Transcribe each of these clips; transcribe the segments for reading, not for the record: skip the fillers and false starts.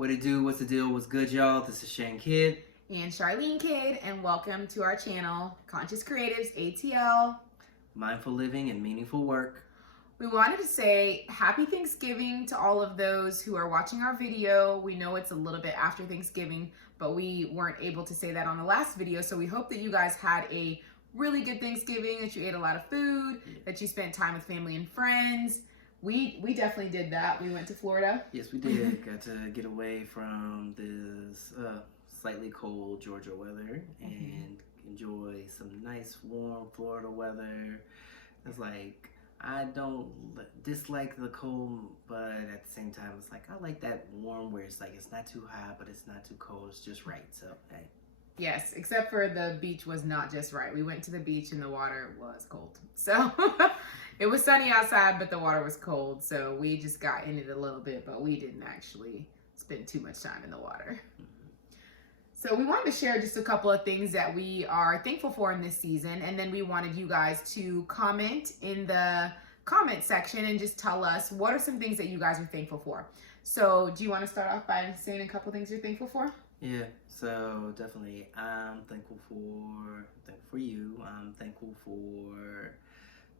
What it do? What's the deal? What's good, y'all? This is Shane Kidd and Charlene Kidd, and welcome to our channel, Conscious Creatives ATL. Mindful living and meaningful work. We wanted to say happy Thanksgiving to all of those who are watching our video. We know it's a little bit after Thanksgiving, but we weren't able to say that on the last video. So we hope that you guys had a really good Thanksgiving, that you ate a lot of food, that you spent time with family and friends. We definitely did that. We went to Florida. Yes, we did. Got to get away from this slightly cold Georgia weather and enjoy some nice warm Florida weather. It's like, I don't dislike the cold, but at the same time, it's like I like that warm where it's like it's not too hot, but it's not too cold. It's just right. So, hey. Yes, except for the beach was not just right. We went to the beach and the water was cold. So it was sunny outside, but the water was cold. So we just got in it a little bit, but we didn't actually spend too much time in the water. So we wanted to share just a couple of things that we are thankful for in this season. And then we wanted you guys to comment in the comment section and just tell us what are some things that you guys are thankful for. So do you want to start off by saying a couple things you're thankful for? Yeah, so definitely I'm thankful for you. I'm thankful for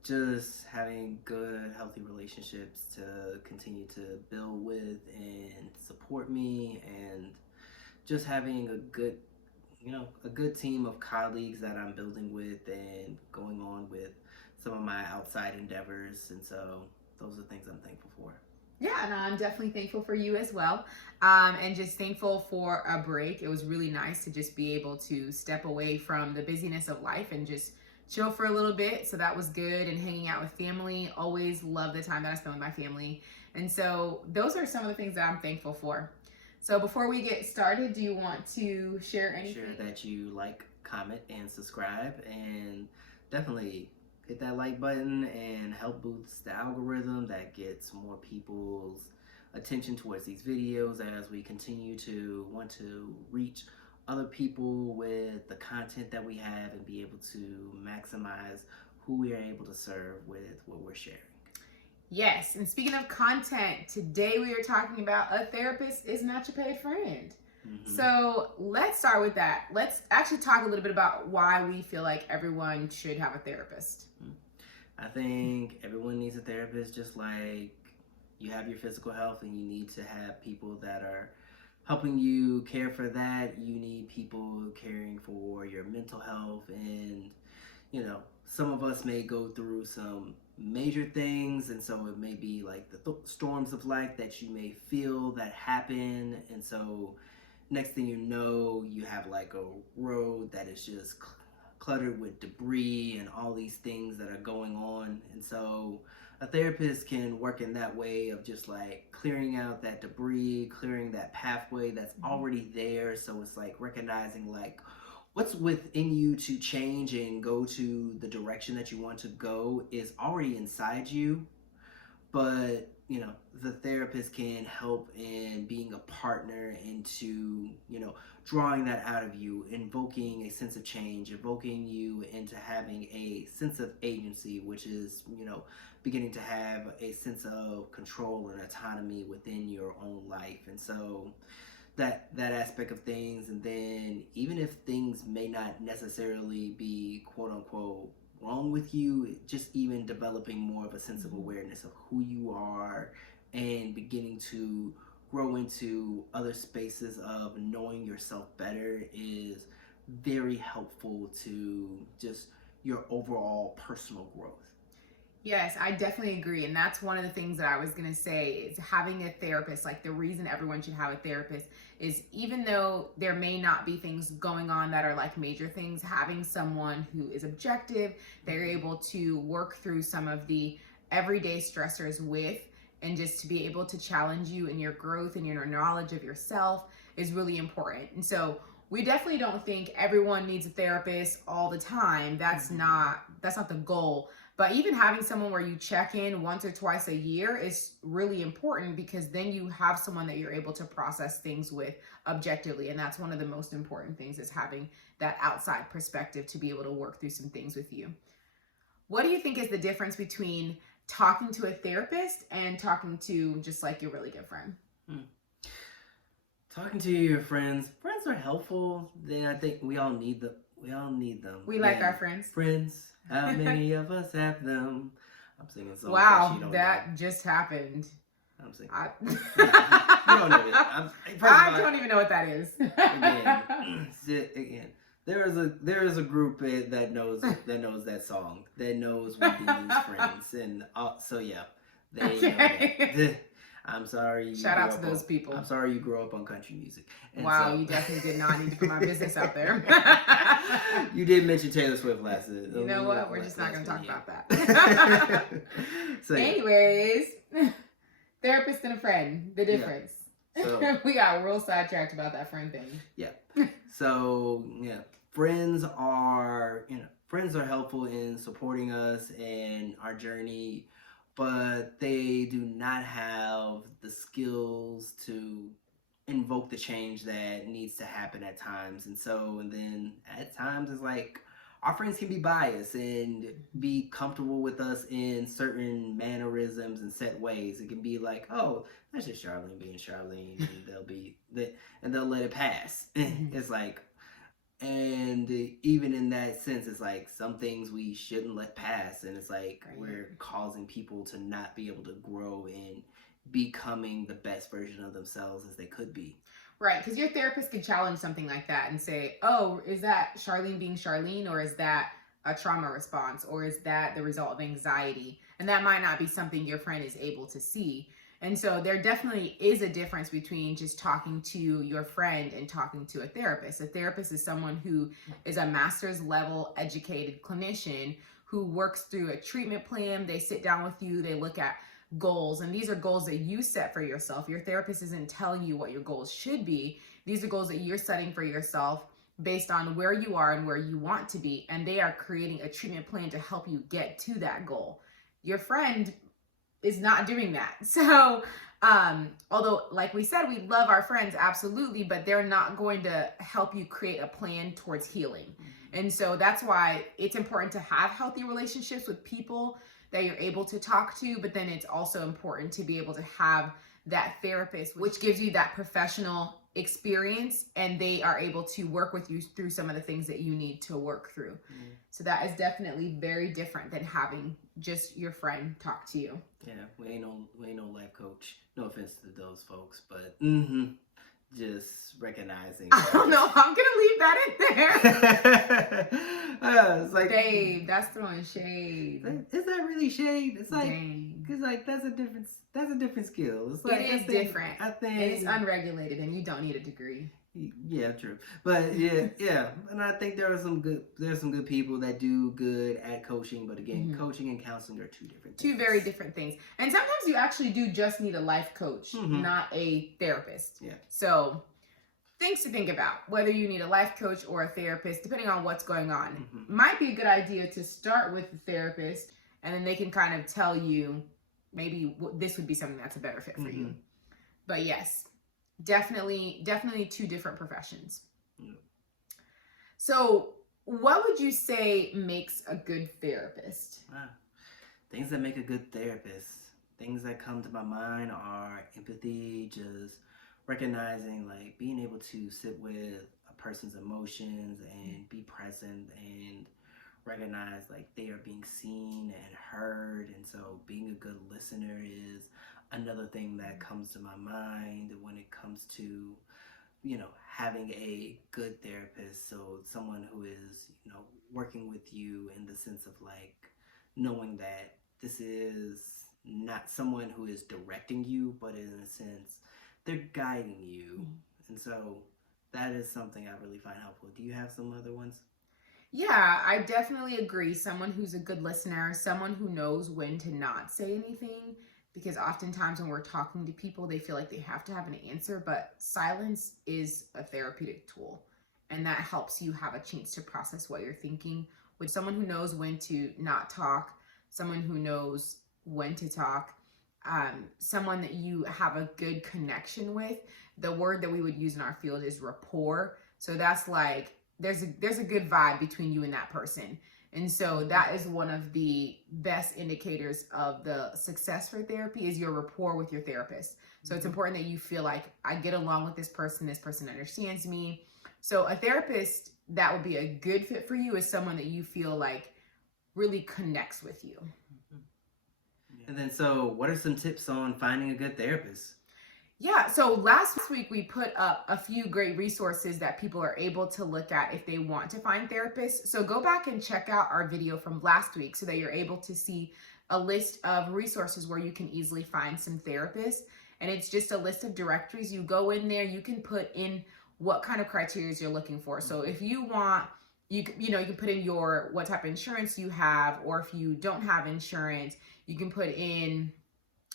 just having good, healthy relationships to continue to build with and support me, and just having a good team of colleagues that I'm building with and going on with some of my outside endeavors. And so those are things I'm thankful for. Yeah, and I'm definitely thankful for you as well. And just thankful for a break. It was really nice to just be able to step away from the busyness of life and just chill for a little bit. So that was good. And hanging out with family. Always love the time that I spend with my family. And so those are some of the things that I'm thankful for. So before we get started, do you want to share anything? Share that you like, comment, and subscribe, and definitely hit that like button and help boost the algorithm that gets more people's attention towards these videos as we continue to want to reach other people with the content that we have and be able to maximize who we are able to serve with what we're sharing. Yes, and speaking of content, today we are talking about a therapist is not your paid friend. So let's start with that. Let's actually talk a little bit about why we feel like everyone should have a therapist. I think everyone needs a therapist, just like you have your physical health and you need to have people that are helping you care for that. You need people caring for your mental health, and some of us may go through some major things, and so it may be like the storms of life that you may feel that happen, and so next thing you know, you have like a road that is just cluttered with debris and all these things that are going on. And so a therapist can work in that way of just like clearing out that debris, clearing that pathway that's already there. So it's like recognizing like what's within you to change and go to the direction that you want to go is already inside you. But the therapist can help in being a partner into drawing that out of you, invoking a sense of change, invoking you into having a sense of agency, which is beginning to have a sense of control and autonomy within your own life. And so that aspect of things, and then even if things may not necessarily be quote unquote wrong with you, just even developing more of a sense of awareness of who you are and beginning to grow into other spaces of knowing yourself better is very helpful to just your overall personal growth. Yes, I definitely agree. And that's one of the things that I was going to say is having a therapist. Like, the reason everyone should have a therapist is, even though there may not be things going on that are like major things, having someone who is objective, they're able to work through some of the everyday stressors with, and just to be able to challenge you in your growth and your knowledge of yourself is really important. And so we definitely don't think everyone needs a therapist all the time. That's not the goal. But even having someone where you check in once or twice a year is really important, because then you have someone that you're able to process things with objectively. And that's one of the most important things, is having that outside perspective to be able to work through some things with you. What do you think is the difference between talking to a therapist and talking to just like your really good friend? talking to your friends. Friends are helpful. Then I think we all need them. We all need them. We like our friends. Friends. How many of us have them? I'm singing songs wow, that she don't that know. just happened. I'm singing. You don't know that. I don't even know what that is. Again, there is a group that knows that song, that knows we these friends, and so yeah, they know that. I'm sorry. Shout out to those people. I'm sorry you grew up on country music. And wow, you definitely did not need to put my business out there. You did mention Taylor Swift last. You know what? We're just not going to talk about that. So, anyways, therapist and a friend, the difference. Yeah. So, we got real sidetracked about that friend thing. Yeah. So yeah, friends are helpful in supporting us in our journey, but they do not have the skills to invoke the change that needs to happen at times. And then at times it's like our friends can be biased and be comfortable with us in certain mannerisms and set ways. It can be like, oh, that's just Charlene being Charlene, and they'll let it pass. It's like, and even in that sense, it's like some things we shouldn't let pass, and it's like we're causing people to not be able to grow in becoming the best version of themselves as they could be. Right, because your therapist could challenge something like that and say, oh, is that Charlene being Charlene, or is that a trauma response, or is that the result of anxiety? And that might not be something your friend is able to see. And so there definitely is a difference between just talking to your friend and talking to a therapist. A therapist is someone who is a master's level educated clinician who works through a treatment plan. They sit down with you, they look at goals, and these are goals that you set for yourself. Your therapist isn't telling you what your goals should be. These are goals that you're setting for yourself based on where you are and where you want to be, and they are creating a treatment plan to help you get to that goal. Your friend is not doing that. So although, like we said, we love our friends, absolutely, but they're not going to help you create a plan towards healing. And so that's why it's important to have healthy relationships with people that you're able to talk to, but then it's also important to be able to have that therapist, which gives you that professional experience, and they are able to work with you through some of the things that you need to work through. So that is definitely very different than having just your friend talk to you. Yeah, we ain't no life coach. No offense to those folks, but just recognizing. I don't know. I'm gonna leave that in there. It's like, babe, that's throwing shade. Is that really shade? It's like, because like that's a different skill. It's like, it is different. I think it's unregulated, and you don't need a degree. Yeah, true. But yeah, and I think there's some good people that do good at coaching, but again, coaching and counseling are two different things. Two very different things. And sometimes you actually do just need a life coach, not a therapist. Yeah. So things to think about, whether you need a life coach or a therapist, depending on what's going on. Might be a good idea to start with the therapist, and then they can kind of tell you maybe this would be something that's a better fit for you. But yes, definitely two different professions. So what would you say makes a good therapist? Things that make a good therapist. Things that come to my mind are empathy, just recognizing, like, being able to sit with a person's emotions and be present and recognize, like, they are being seen and heard. And so being a good listener is another thing that comes to my mind when it comes to, having a good therapist. So someone who is, working with you in the sense of, like, knowing that this is not someone who is directing you, but in a sense, they're guiding you. And so that is something I really find helpful. Do you have some other ones? Yeah, I definitely agree. Someone who's a good listener, someone who knows when to not say anything, because oftentimes when we're talking to people, they feel like they have to have an answer, but silence is a therapeutic tool, and that helps you have a chance to process what you're thinking. With someone who knows when to not talk, someone who knows when to talk, someone that you have a good connection with. The word that we would use in our field is rapport. So that's like, there's a good vibe between you and that person. And so that is one of the best indicators of the success for therapy is your rapport with your therapist. So it's important that you feel like I get along with this person understands me. So a therapist that would be a good fit for you is someone that you feel like really connects with you. And then, so what are some tips on finding a good therapist? Yeah, so last week we put up a few great resources that people are able to look at if they want to find therapists. So go back and check out our video from last week so that you're able to see a list of resources where you can easily find some therapists. And it's just a list of directories. You go in there, you can put in what kind of criteria you're looking for. So if you want, you can put in your what type of insurance you have, or if you don't have insurance, you can put in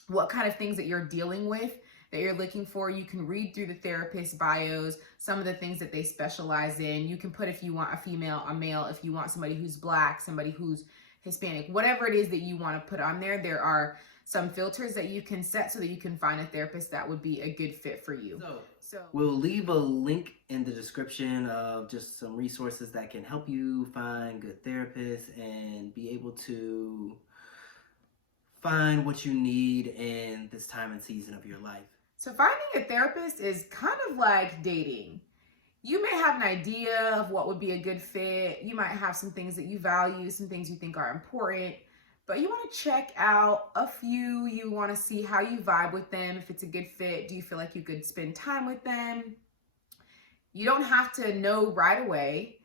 what kind of things that you're dealing with that you're looking for. You can read through the therapist bios, some of the things that they specialize in. You can put if you want a female, a male, if you want somebody who's Black, somebody who's Hispanic, whatever it is that you want to put on there. There are some filters that you can set so that you can find a therapist that would be a good fit for you. So we'll leave a link in the description of just some resources that can help you find good therapists and be able to find what you need in this time and season of your life. So finding a therapist is kind of like dating. You may have an idea of what would be a good fit. You might have some things that you value, some things you think are important, but you want to check out a few. You want to see how you vibe with them. If it's a good fit, do you feel like you could spend time with them? You don't have to know right away,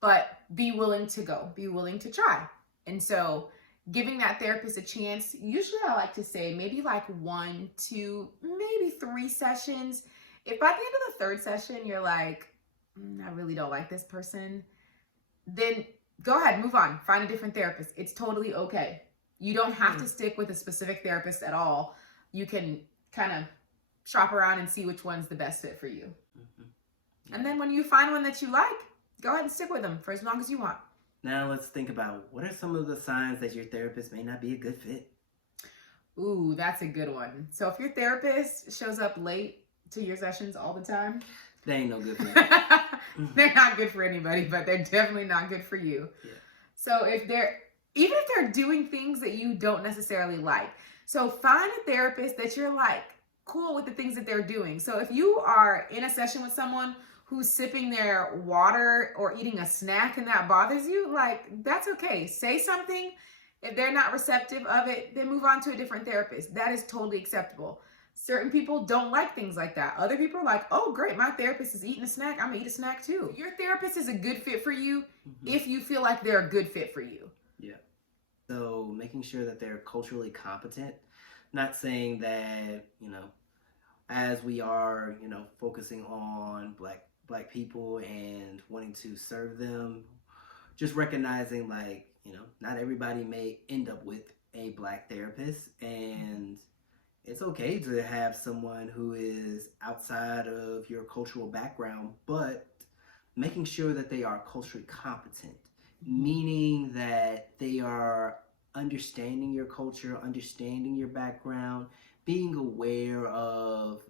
but be willing to go, be willing to try. And so giving that therapist a chance, usually I like to say maybe like 1, 2, maybe 3 sessions. If by the end of the 3rd session, you're like, I really don't like this person, then go ahead, move on, find a different therapist. It's totally okay. You don't have to stick with a specific therapist at all. You can kind of shop around and see which one's the best fit for you. And then when you find one that you like, go ahead and stick with them for as long as you want. Now let's think about what are some of the signs that your therapist may not be a good fit? Ooh, that's a good one. So if your therapist shows up late to your sessions all the time, they ain't no good for you. They're not good for anybody, but they're definitely not good for you. Yeah. So even if they're doing things that you don't necessarily like, so find a therapist that you're like cool with the things that they're doing. So if you are in a session with someone who's sipping their water or eating a snack and that bothers you, like, that's okay. Say something. If they're not receptive of it, then move on to a different therapist. That is totally acceptable. Certain people don't like things like that. Other people are like, oh, great, my therapist is eating a snack. I'm gonna eat a snack too. Your therapist is a good fit for you if you feel like they're a good fit for you. Yeah. So making sure that they're culturally competent, not saying that, as we are, focusing on black people and wanting to serve them, just recognizing like, not everybody may end up with a Black therapist, and it's okay to have someone who is outside of your cultural background, but making sure that they are culturally competent, meaning that they are understanding your culture, understanding your background, being aware of,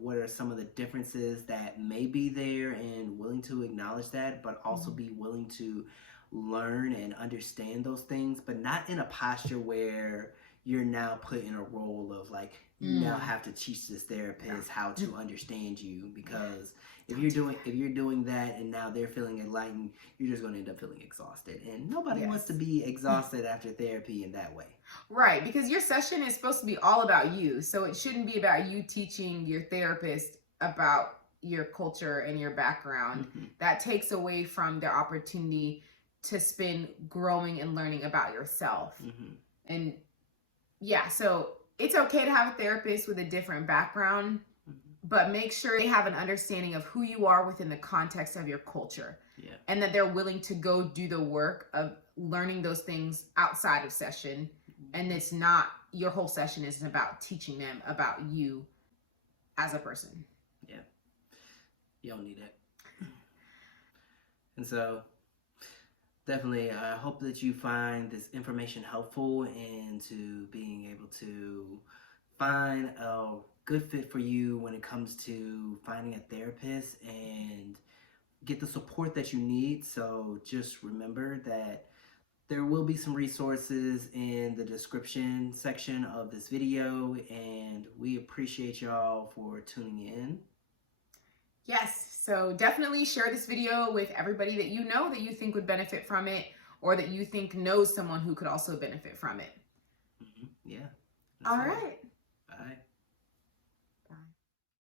what are some of the differences that may be there and willing to acknowledge that, but also be willing to learn and understand those things, but not in a posture where you're now put in a role of like, you now have to teach this therapist how to understand you, because if you're doing that and now they're feeling enlightened, you're just going to end up feeling exhausted, and nobody wants to be exhausted after therapy in that way. Right, because your session is supposed to be all about you, so it shouldn't be about you teaching your therapist about your culture and your background. That takes away from their opportunity to spend growing and learning about yourself. And yeah, so it's okay to have a therapist with a different background, but make sure they have an understanding of who you are within the context of your culture. Yeah. And that they're willing to go do the work of learning those things outside of session. And it's not, your whole session isn't about teaching them about you as a person. Yeah. You don't need it. And so definitely, I hope that you find this information helpful into being able to find a good fit for you when it comes to finding a therapist and get the support that you need. So just remember that there will be some resources in the description section of this video, and we appreciate y'all for tuning in. Yes, so definitely share this video with everybody that you know that you think would benefit from it, or that you think knows someone who could also benefit from it. Yeah. All right.